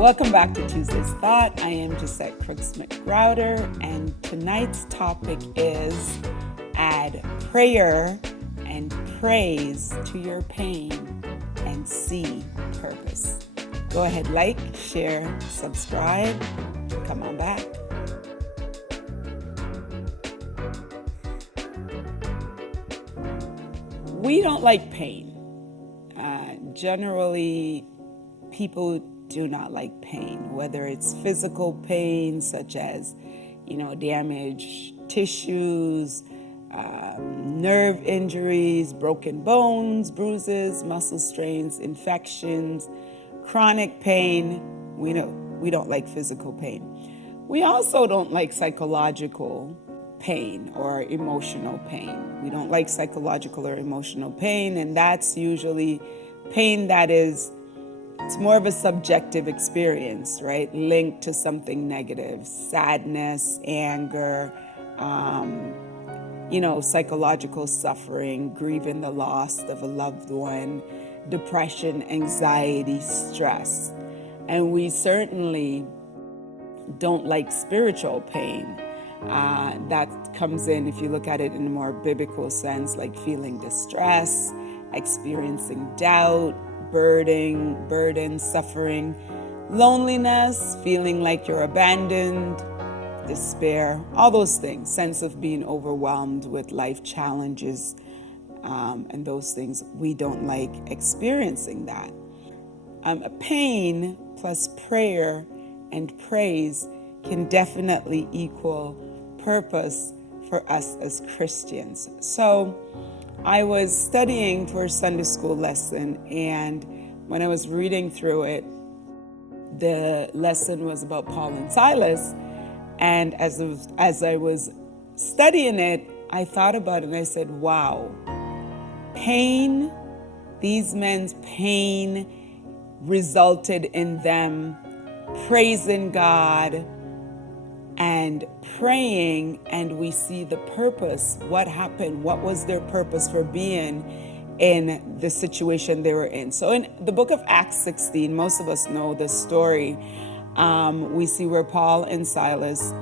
Welcome back to Tuesday's Thought. I am Jassett Crooks-McGrowder, and tonight's topic is add prayer and praise to your pain and see purpose. Go ahead, like, share, subscribe. Come on back. We don't like pain. Generally, people do not like pain, whether it's physical pain, such as, damaged tissues, nerve injuries, broken bones, bruises, muscle strains, infections, chronic pain. We don't like physical pain. We also don't like psychological pain or emotional pain. We don't like psychological or emotional pain, and that's usually pain that is, it's more of a subjective experience, right? Linked to something negative, sadness, anger, psychological suffering, grieving the loss of a loved one, depression, anxiety, stress. And we certainly don't like spiritual pain. That comes in, if you look at it in a more biblical sense, like feeling distress, experiencing doubt, burden, suffering, loneliness, feeling like you're abandoned, despair, all those things, sense of being overwhelmed with life challenges, and those things. We don't like experiencing that. Pain plus prayer and praise can definitely equal purpose for us as Christians. So I was studying for a Sunday school lesson, and when I was reading through it, the lesson was about Paul and Silas. And as I was studying it, I thought about it and I said, wow, pain, these men's pain resulted in them praising God and praying, and we see the purpose. What happened? What was their purpose for being in the situation they were in? So in the book of Acts 16, most of us know the story. We see where Paul and Silas,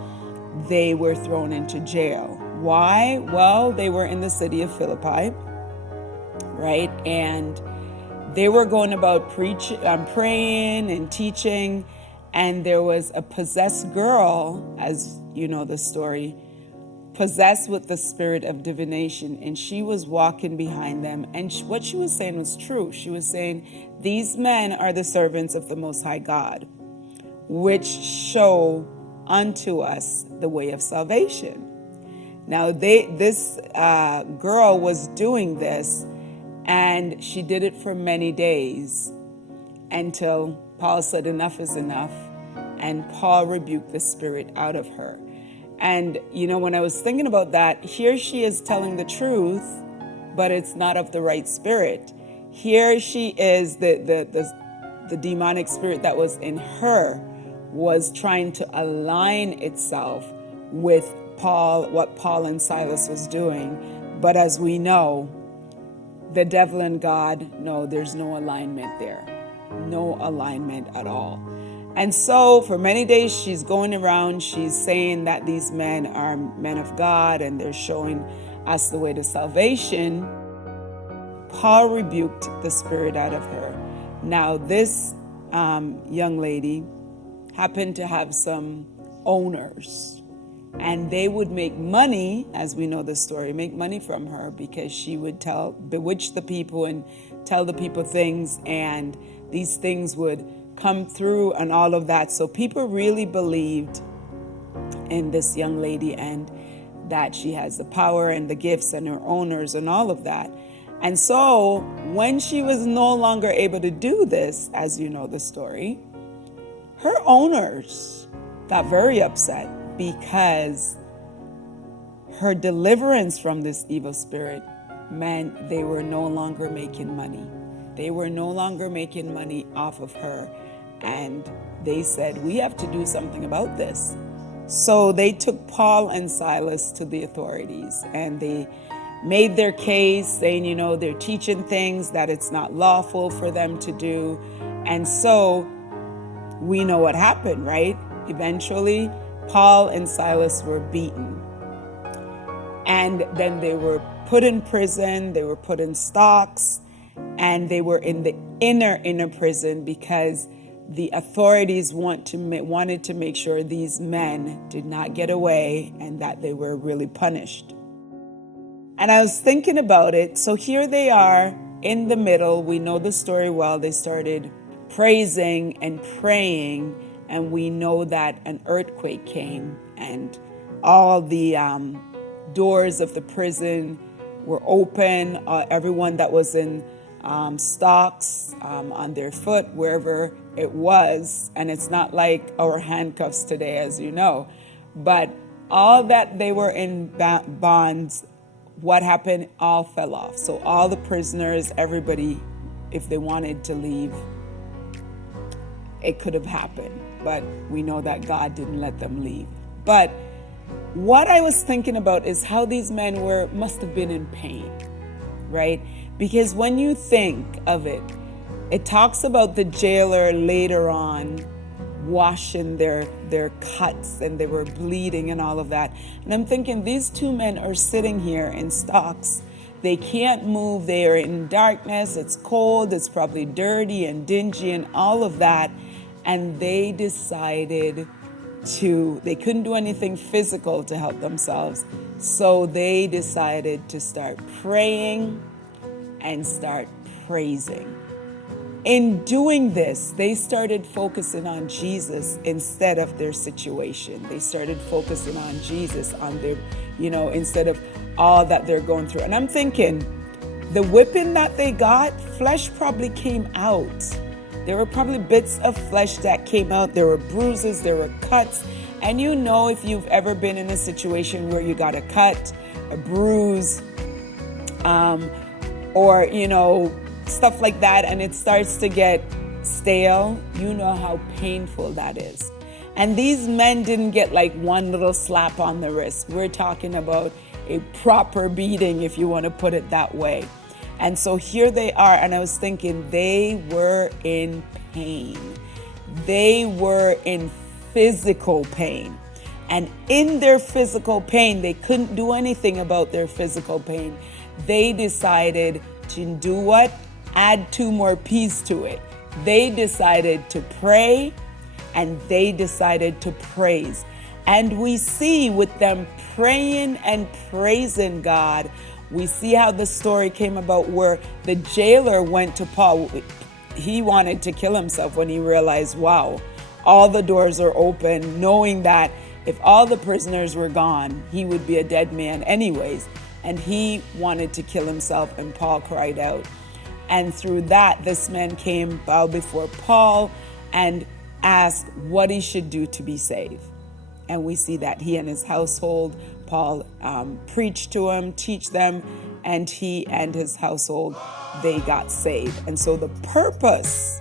they were thrown into jail. Why? Well, they were in the city of Philippi, right? And they were going about praying and teaching. And there was a possessed girl, as you know the story, possessed with the spirit of divination. And she was walking behind them. And what she was saying was true. She was saying, these men are the servants of the Most High God, which show unto us the way of salvation. Now, this girl was doing this, and she did it for many days until Paul said enough is enough, and Paul rebuked the spirit out of her. And, when I was thinking about that, here she is telling the truth, but it's not of the right spirit. Here she is, the demonic spirit that was in her was trying to align itself with what Paul and Silas was doing. But as we know, the devil and God, no, there's no alignment there. No alignment at all. And so for many days she's going around, she's saying that these men are men of God and they're showing us the way to salvation. Paul rebuked the spirit out of her. Now this young lady happened to have some owners, and they would make money, as we know the story, make money from her because she would bewitch the people and tell the people things, and these things would come through and all of that. So people really believed in this young lady and that she has the power and the gifts and her owners and all of that. And so when she was no longer able to do this, as you know the story, her owners got very upset because her deliverance from this evil spirit meant they were no longer making money. They were no longer making money off of her. And they said, we have to do something about this. So they took Paul and Silas to the authorities, and they made their case saying, they're teaching things that it's not lawful for them to do. And so we know what happened, right? Eventually, Paul and Silas were beaten. And then they were put in prison, they were put in stocks, and they were in the inner prison because the authorities wanted to make sure these men did not get away and that they were really punished. And I was thinking about it. So here they are in the middle. We know the story well. They started praising and praying, and we know that an earthquake came and all the doors of the prison were open. Everyone that was in stocks on their foot, wherever it was, and it's not like our handcuffs today, as you know, but all that they were in bonds, what happened, all fell off. So all the prisoners, everybody, if they wanted to leave, it could have happened, but we know that God didn't let them leave. But what I was thinking about is how these men must have been in pain, right? Because when you think of it, it talks about the jailer later on washing their cuts, and they were bleeding and all of that. And I'm thinking, these two men are sitting here in stocks. They can't move. They are in darkness. It's cold. It's probably dirty and dingy and all of that. And they decided they couldn't do anything physical to help themselves. So they decided to start praying and start praising. In doing this, they started focusing on Jesus instead of their situation. They started focusing on Jesus, on their, instead of all that they're going through. And I'm thinking, the whipping that they got, flesh probably came out. There were probably bits of flesh that came out. There were bruises, there were cuts. And if you've ever been in a situation where you got a cut, a bruise, or, stuff like that, and it starts to get stale, you know how painful that is. And these men didn't get like one little slap on the wrist. We're talking about a proper beating, if you want to put it that way. And so here they are, and I was thinking, they were in pain. They were in physical pain. And in their physical pain, they couldn't do anything about their physical pain. They decided to do what? Add 2 more P's to it. They decided to pray, and they decided to praise. And we see with them praying and praising God, we see how the story came about where the jailer went to Paul. He wanted to kill himself when he realized, wow, all the doors are open, knowing that if all the prisoners were gone, he would be a dead man anyways. And he wanted to kill himself, and Paul cried out. And through that, this man came, bowed before Paul, and asked what he should do to be saved. And we see that he and his household, Paul preached to him, teach them, and he and his household, they got saved. And so the purpose,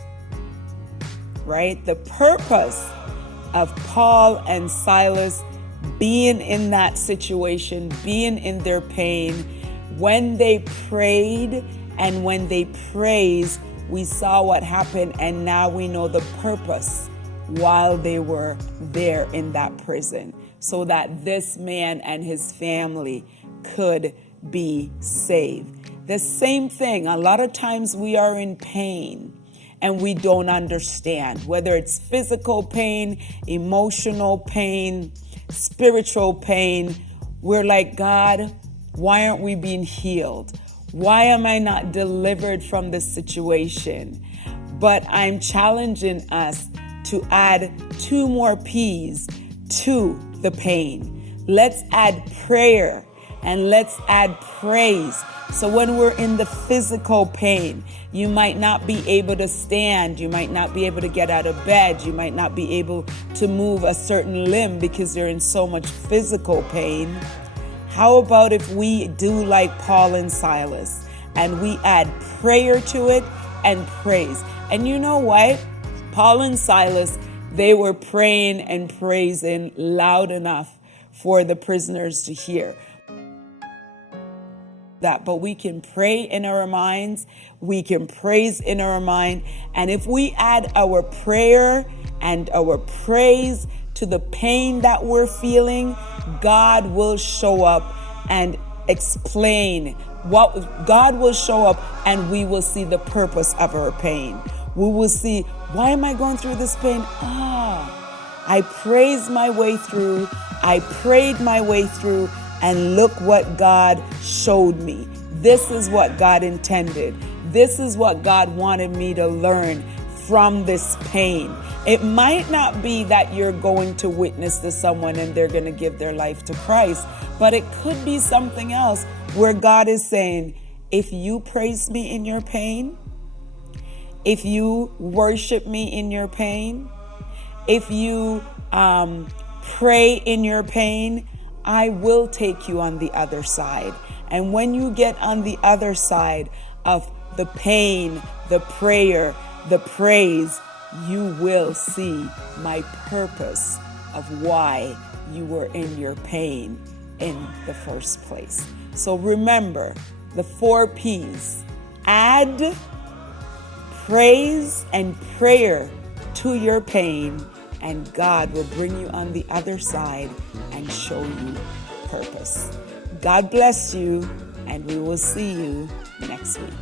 right? The purpose of Paul and Silas being in that situation, being in their pain, when they prayed and when they praised, we saw what happened, and now we know the purpose while they were there in that prison, so that this man and his family could be saved. The same thing, a lot of times we are in pain and we don't understand, whether it's physical pain, emotional pain, spiritual pain. We're like, God, why aren't we being healed? Why am I not delivered from this situation? But I'm challenging us to add 2 more P's to the pain. Let's add prayer and let's add praise. So when we're in the physical pain, you might not be able to stand, you might not be able to get out of bed, you might not be able to move a certain limb because you're in so much physical pain. How about if we do like Paul and Silas and we add prayer to it and praise? And you know what? Paul and Silas, they were praying and praising loud enough for the prisoners to hear. that, but we can pray in our minds, we can praise in our mind, and if we add our prayer and our praise to the pain that we're feeling, God will show up and explain what God will show up, and we will see the purpose of our pain. We will see, why am I going through this pain? I praised my way through, I prayed my way through, and look what God showed me. This is what God intended. This is what God wanted me to learn from this pain. It might not be that you're going to witness to someone and they're going to give their life to Christ, but it could be something else where God is saying, if you praise me in your pain, if you worship me in your pain, if you pray in your pain, I will take you on the other side. And when you get on the other side of the pain, the prayer, the praise, you will see my purpose of why you were in your pain in the first place. So remember the 4 P's. Add praise and prayer to your pain, and God will bring you on the other side and show you purpose. God bless you, and we will see you next week.